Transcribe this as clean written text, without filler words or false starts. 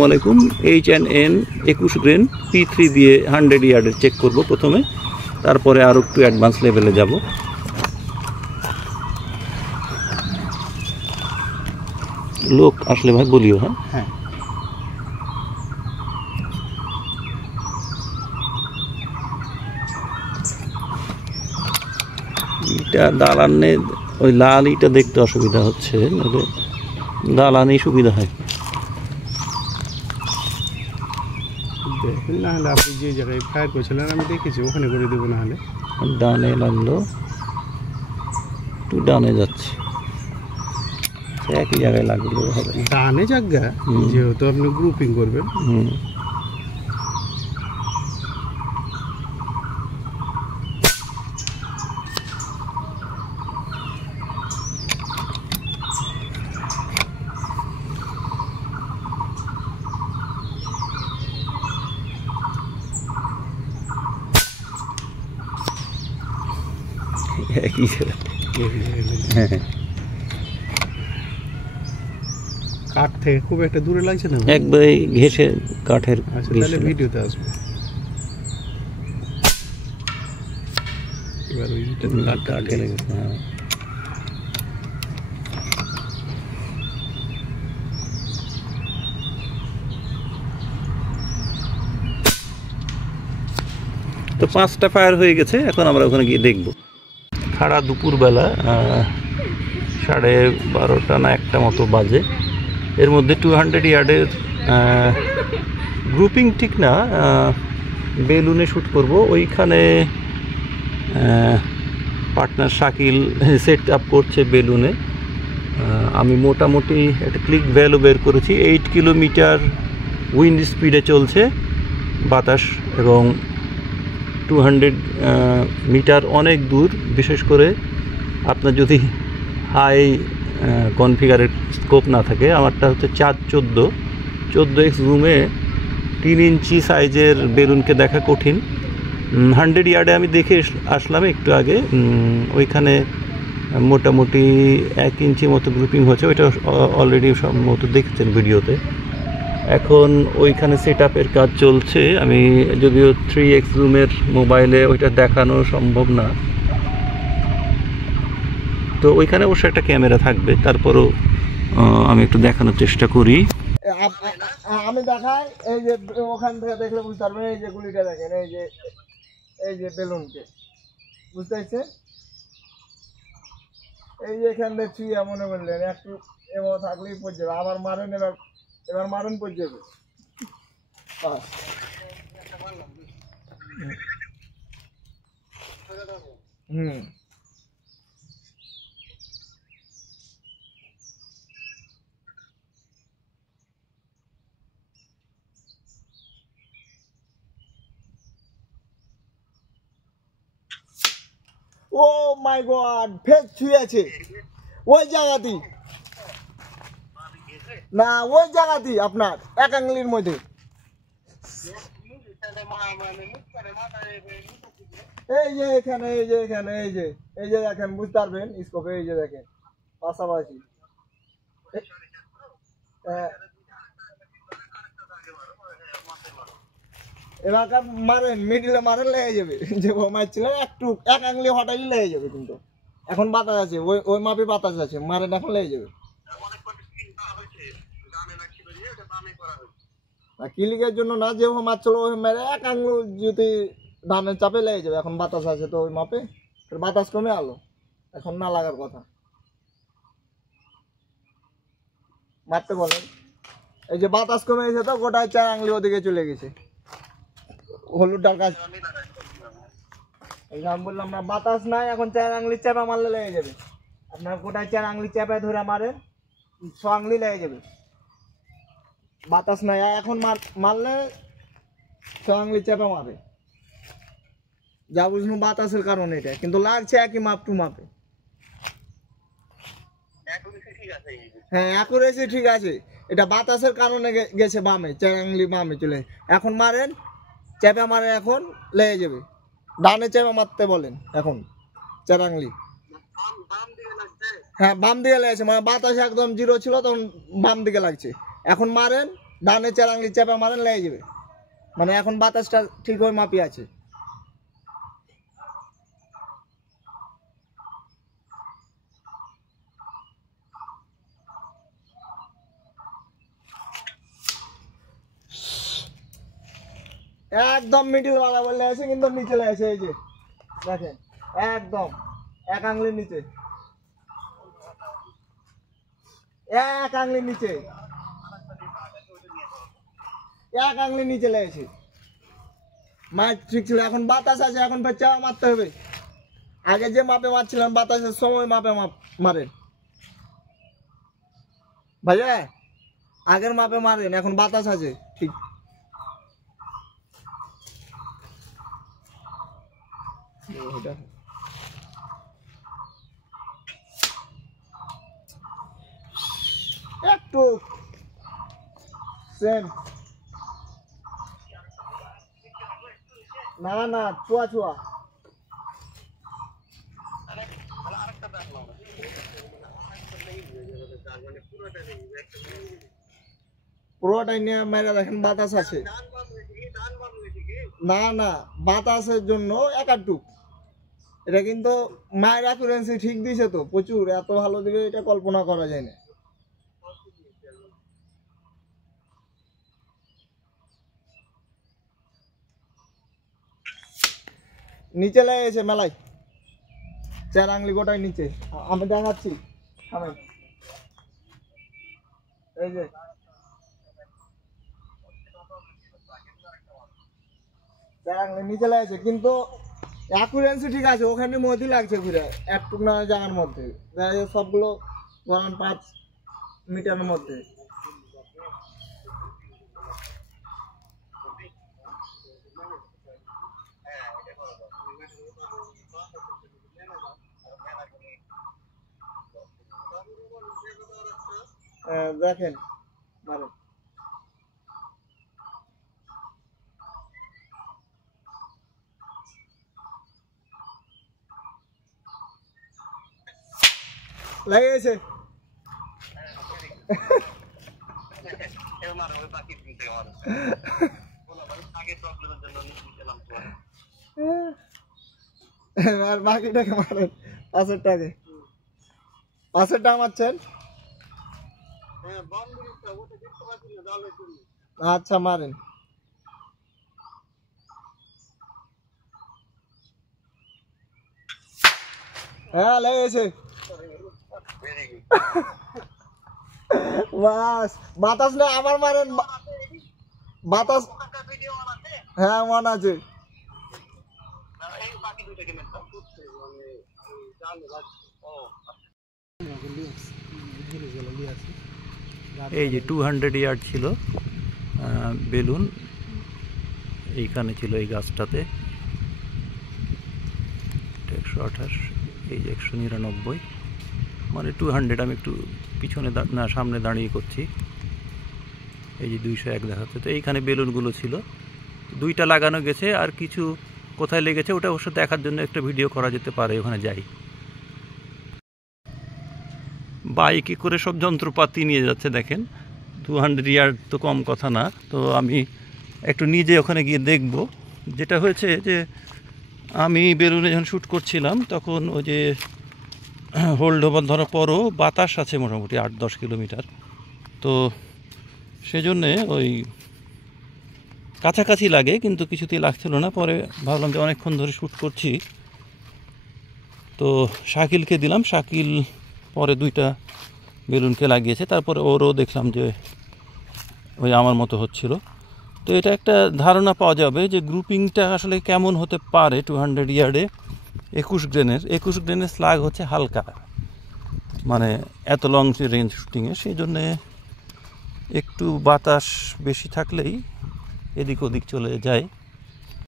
আসসালামাইকুম। H&N 21 grain P3 দিয়ে 100 ইয়ার্ডের check করব প্রথমে, তারপরে আরো একটু অ্যাডভান্স লেভেলে যাব। লোক আসলে ভাই বলিও। হ্যাঁ, এটা দালানে ওই লাল ইটা দেখতে অসুবিধা হচ্ছে, দালানেই সুবিধা হয়। না হলে আপনি যে জায়গায় ফায়ার করেছিলেন আমি দেখেছি, ওখানে করে দেবো। না হলে ডানে লাগলো, একটু ডানে যাচ্ছে, একই জায়গায় লাগলো হবে। ডানে জায়গা যেহেতু আপনি গ্রুপিং করবেন। কাঠ থেকে খুব একটা দূরে লাগছে না, একবারে ঘেঁষে কাঠের। তাহলে ভিডিওতে আসবে। এবার ওইটা কাঠে লেগেছে। তো 5টা ফায়ার হয়ে গেছে, এখন আমরা ওখানে গিয়ে দেখব। খাড়া দুপুরবেলা 12:30 না 1টা মতো বাজে। এর মধ্যে 200 ইয়ার্ডের গ্রুপিং ঠিক না, বেলুনে শ্যুট করব। ওইখানে পার্টনার শাকিল সেট আপ করছে বেলুনে। আমি মোটামুটি একটা ক্লিক ভ্যালু বের করেছি। 8 কিলোমিটার উইন্ড স্পিডে চলছে বাতাস, এবং 200 মিটার অনেক দূর। বিশেষ করে আপনার যদি হাই কনফিগারের স্কোপ না থাকে, আমারটা হচ্ছে 14x জুমে 3 ইঞ্চি সাইজের বেলুনকে দেখা কঠিন। 100 ইয়ার্ডে আমি দেখে আসলাম একটু আগে, ওইখানে মোটামুটি 1 ইঞ্চি মতো গ্রুপিং হচ্ছে। ওইটা অলরেডি সব মতো দেখছেন ভিডিওতে। এখন ওইখানে সেট আপের কাজ চলছে। আমি যদিও 3x জুমের মোবাইলে ওইটা দেখানো সম্ভব না, তো ওইখানে অবশ্য একটা ক্যামেরা থাকবে, তারপরও আমি একটু দেখানোর চেষ্টা করি। আমি দেখাই, এই যে ওখান থেকে দেখলে বুঝতে পারবেন। এই যে গুলিটা দেখেন, এই যে বেলুনকে বুঝতে পারছেন। এই যে এখান থেকে ছুঁয়ে মনে করলেন একটু এমন থাকলেই পড়ে যাবে। আবার মারেন, এবার মারেন পড়ে যাবে। ও মাই গড, ফের ছুঁয়েছে ওই জায়গাতেই, না ওই জায়গাতেই আপনার 1 আঙ্গুলির মধ্যে। এই যে এখানে, এই যে দেখেন, বুঝতে পারবেন স্কোপে। এই যে দেখেন পাশাপাশি। এলাকার মারেন, মিডিলে মারেন, লেগে যাবে। যে মারছিলেন একটু 1 আঙ্গুলি হটাইলে লেগে যাবে, কিন্তু এখন বাতাস আছে, ওই মাপে বাতাস আছে, মারেন এখন লেগে যাবে। ক্লিকের জন্য না, যে মারছিল ওই মেরে 1 আঙ্গুল যদি ধানের চাপে লেগে যাবে। এখন বাতাস আছে তো ওই মাপে, বাতাস কমে আলো, এখন না লাগার কথা। মারতে বলেন। এই যে বাতাস কমে গেছে তো গোটায় 4 আঙ্গুলি ওদিকে চলে গেছে। হলুদটার কাজ আমি বললাম না, বাতাস নাই, এখন 4 আঙ্গুলি চাপা মারলে লেগে যাবে। আপনার গোটায় 4 আঙ্গুলি চাপায় ধরে মারেন, 6 আঙ্গুলি লেগে যাবে। বাতাস নাই, এখন মারলে 6 আঙ্গুলি চাপা মারে। যা বুঝলুম বাতাসের কারণে এটা, কিন্তু লাগছে একই মাপ টু মাপে। হ্যাঁ, অ্যাকুরেসি ঠিক আছে, এটা বাতাসের কারণে গেছে বামে, 4 আঙ্গুলি বামে চলে। এখন মারেন, চেপে মারেন, এখন লেগে যাবে। ডানে চেপে মারতে বলেন এখন 4 আঙ্গুলি। হ্যাঁ, বাম দিকে লেগেছে, মানে বাতাস একদম 0 ছিল তখন বাম দিকে লাগছে। এখন মারেন, ডানে 4 আঙ্গুলি চেপে মারেন লেগে যাবে। মানে এখন বাতাসটা ঠিক ওই মাপি আছে। একদম মিডিল वाला বললে আছে কিন্তু নিচে লেগেছে এই যে দেখেন একদম 1 আঙ্গুলির নিচে 1 আঙ্গুলির নিচে 1 আঙ্গুলির নিচে লেগেছে। মাছ ঠিক ছিল, এখন বাতাস আছে, এখন বাচ্চা মারতে হবে। আগে যে মাপে মারছিলাম বাতাসের সময় মাপে মারেন ভাইয়া, আগের মাপে মারেন, এখন বাতাস আছে ঠিক। একটু সেম না না ছোয়া ছোয়া পুরোটাই নিয়ে মেরে দেখেন বাতাস আছে। না না বাতাসের জন্য একাটুক, এটা কিন্তু মায়ের অ্যাকুরেন্সি ঠিক দিছে তো প্রচুর, এত ভালো দিবে এটা কল্পনা করা যায় না। নিচে লেগেছে মেলায় 4 আঙ্গুলি গোটাই নিচে, আমি দেখাচ্ছি। এই যে নিচে লাগছে কিন্তু অ্যাকুরেন্সি ঠিক আছে, ওখানে মধ্যে লাগছে ঘুরে একটু না জায়গার মধ্যে, সবগুলো ধরেন 5 মিটারের মধ্যে। দেখেন মানে লেগেছে আর বাকিটাকে মারেন, পাশেরটা মারছেন। আচ্ছা মারেন। হ্যাঁ লেগেছে, বাস বাতাস না আবার মারেন, বাতাস হ্যাঁ মন আছে। এই যে 200 ইয়ার্ড ছিল বেলুন, এইখানে ছিল এই গাছটাতে 128, এই যে 199, মানে 200। আমি একটু পিছনে না সামনে দাঁড়িয়ে করছি, এই যে 201 দেখাচ্ছে। তো এইখানে বেলুনগুলো ছিল, 2টা লাগানো গেছে, আর কিছু কোথায় লেগেছে ওটা অবশ্য দেখার জন্য একটা ভিডিও করা যেতে পারে, ওখানে যাই। বাইকে করে সব যন্ত্রপাতি নিয়ে যাচ্ছে দেখেন, 200 ইয়ার্ড তো কম কথা না। তো আমি একটু নিজে ওখানে গিয়ে দেখব। যেটা হয়েছে যে আমি বেলুনে যখন শ্যুট করছিলাম তখন ওই যে হোল্ড ওভার ধরার পরও বাতাস আছে মোটামুটি 8-10 কিলোমিটার, তো সেজন্যে ওই কাছাকাছি লাগে কিন্তু কিছুতেই লাগছিল না। পরে ভাবলাম যে অনেকক্ষণ ধরে শ্যুট করছি, তো শাকিলকে দিলাম, শাকিল পরে 2টা বেলুনকে লাগিয়েছে, তারপরে ওরও দেখলাম যে ওই আমার মতো হচ্ছিল। তো এটা একটা ধারণা পাওয়া যাবে যে গ্রুপিংটা আসলে কেমন হতে পারে। 200 ইয়ার্ডে 21 গ্রেনের স্লাগ হচ্ছে হালকা, মানে এত লং রেঞ্জ শুটিংয়ে, সেই জন্যে একটু বাতাস বেশি থাকলেই এদিক ওদিক চলে যায়।